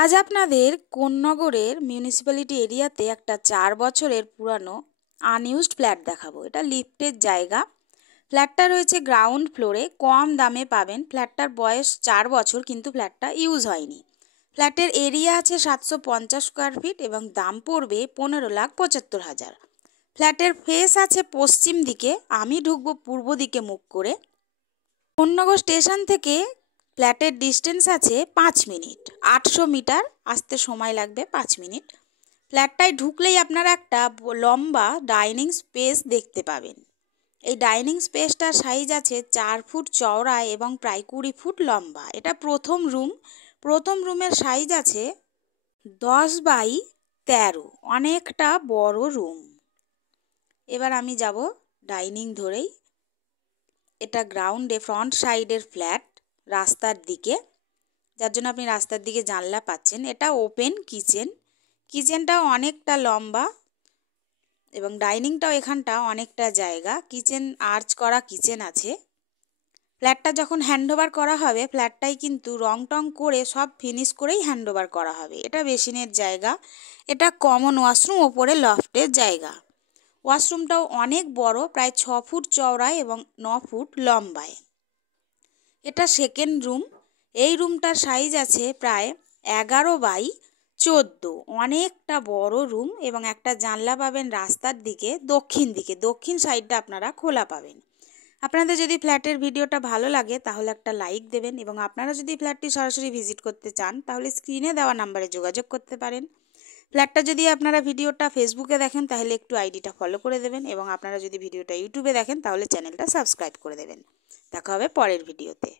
আজ আপনাদের কোন্নগরের মিউনিসিপ্যালিটি এরিয়াতে একটা 4 বছরের পুরানো আনইউজড ফ্ল্যাট দেখাবো। এটা লিফটের জায়গা। ফ্ল্যাটটা রয়েছে গ্রাউন্ড ফ্লোরে, কম দামে পাবেন। ফ্ল্যাটটার বয়স 4 বছর, কিন্তু ফ্ল্যাটটা ইউজ হয়নি। ফ্ল্যাটের এরিয়া আছে 750 স্কোয়ার ফিট এবং দাম পড়বে 15,75,000। ফ্ল্যাটের ফেস আছে পশ্চিম দিকে, আমি ঢুকবো পূর্ব দিকে মুখ করে। কোন্নগর স্টেশন থেকে ফ্ল্যাটের ডিস্টেন্স আছে 5 মিনিট, 800 মিটার, আসতে সময় লাগবে 5 মিনিট। ফ্ল্যাটটায় ঢুকলেই আপনারা একটা লম্বা ডাইনিং স্পেস দেখতে পাবেন। এই ডাইনিং স্পেসটার সাইজ আছে 4 ফুট চওড়া এবং প্রায় 20 ফুট লম্বা। এটা প্রথম রুম। প্রথম রুমের সাইজ আছে 10x13, অনেকটা বড় রুম। এবার আমি যাব ডাইনিং ধরেই। এটা গ্রাউন্ডে ফ্রন্ট সাইডের ফ্ল্যাট, রাস্তার দিকে, যার জন্য আপনি রাস্তার দিকে জানলা পাচ্ছেন। এটা ওপেন কিচেন। কিচেনটাও অনেকটা লম্বা এবং ডাইনিংটাও এখানটা অনেকটা জায়গা। কিচেন আর্চ করা কিচেন আছে। ফ্ল্যাটটা যখন হ্যান্ডওভার করা হবে, ফ্ল্যাটটাই কিন্তু রং টং করে সব ফিনিশ করেই হ্যান্ডওভার করা হবে। এটা বেসিনের জায়গা। এটা কমন ওয়াশরুম, ওপরে লফটের জায়গা। ওয়াশরুমটাও অনেক বড়, প্রায় 6 ফুট চওড়ায় এবং 9 ফুট লম্বায়। এটা সেকেন্ড রুম। এই রুমটার সাইজ আছে প্রায় 11x14, অনেকটা বড় রুম এবং একটা জানলা পাবেন রাস্তার দিকে, দক্ষিণ দিকে। দক্ষিণ সাইডটা আপনারা খোলা পাবেন। আপনাদের যদি ফ্ল্যাটের ভিডিওটা ভালো লাগে তাহলে একটা লাইক দেবেন এবং আপনারা যদি ফ্ল্যাটটি সরাসরি ভিজিট করতে চান তাহলে স্ক্রিনে দেওয়া নাম্বারে যোগাযোগ করতে পারেন। ফ্ল্যাটটা যদি আপনারা ভিডিওটা ফেসবুকে দেখেন তাহলে একটু আইডিটা ফলো করে দেবেন এবং আপনারা যদি ভিডিওটা ইউটিউবে দেখেন তাহলে চ্যানেলটা সাবস্ক্রাইব করে দেবেন। দেখা হবে পরের ভিডিওতে।